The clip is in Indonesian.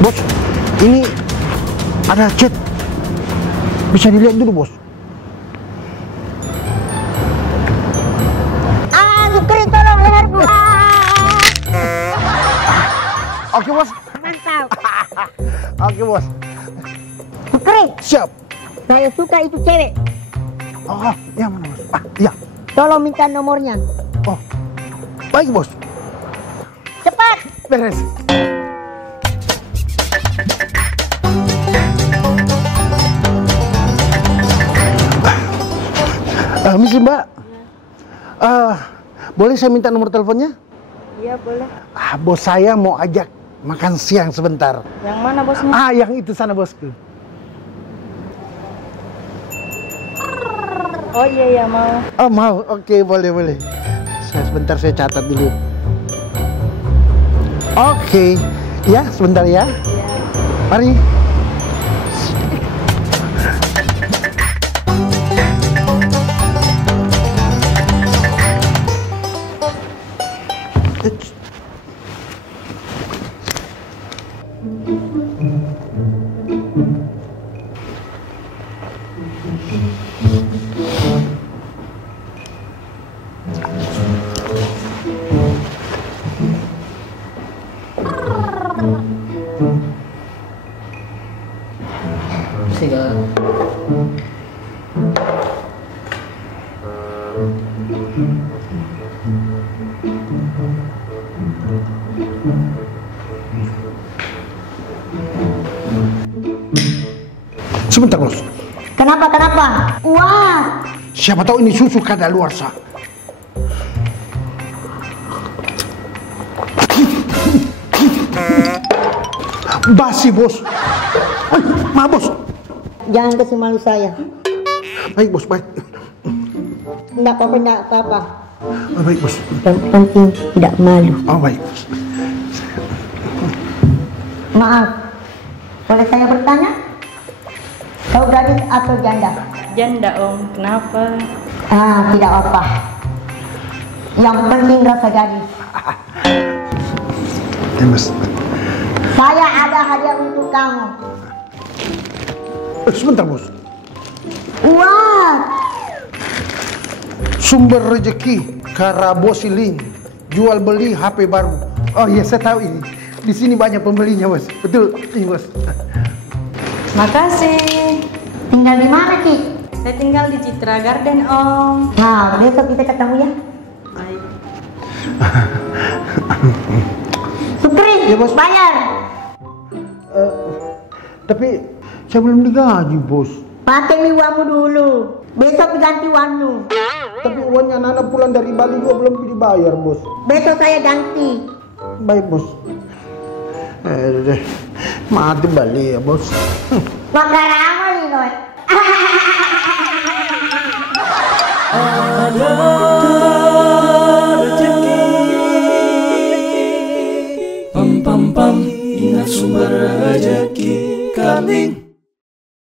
Bos, ini ada chat. Bisa dilihat dulu, bos. Sukri, tolong leherku. Oke, bos. Mantap. Oke, bos. Sukri, Siap. saya suka itu cewek. Oh, yang mana, bos? Iya. Tolong minta nomornya. Oh, baik, bos. Cepat. Beres. Misi, Mbak. Boleh saya minta nomor teleponnya? Iya, boleh. Bos saya mau ajak makan siang sebentar. Yang mana bosnya? Yang itu sana, bosku. Oh iya, mau. Oh, mau. Oke, boleh. Sebentar saya catat dulu. Oke. Ya, sebentar ya. Mari. Sebentar, bos. Kenapa? Wah. Siapa tahu ini susu kadaluarsa. Basi, bos. Maaf, bos. Jangan kasih malu saya. Baik, bos, baik. Enggak apa-apa. Baik, bos. Yang penting tidak malu. Oh, baik, bos. Maaf, boleh saya bertanya? Kau gadis atau janda? Janda, Om. Kenapa? Tidak apa. Yang penting rasa gadis. Ya, bos. Saya ada hadiah untuk kamu. Sebentar, bos. Wah. Sumber rezeki Karabosiling, jual beli HP baru. Oh iya, saya tahu ini. Di sini banyak pembelinya, bos. Betul, ini, bos. Makasih. Tinggal di mana, Ki? Saya tinggal di Citra Garden, Om. Nah, besok kita ketemu ya. Baik. Sukri, Ya, bos. bayar. Tapi saya belum digaji, bos. Pakai uangmu dulu. Besok diganti uangmu. Tapi uangnya anak pulang dari Bali juga belum dibayar, bos. Besok saya ganti. Baik, bos. Mati Bali ya, bos. Makarama nih, Noy. Ada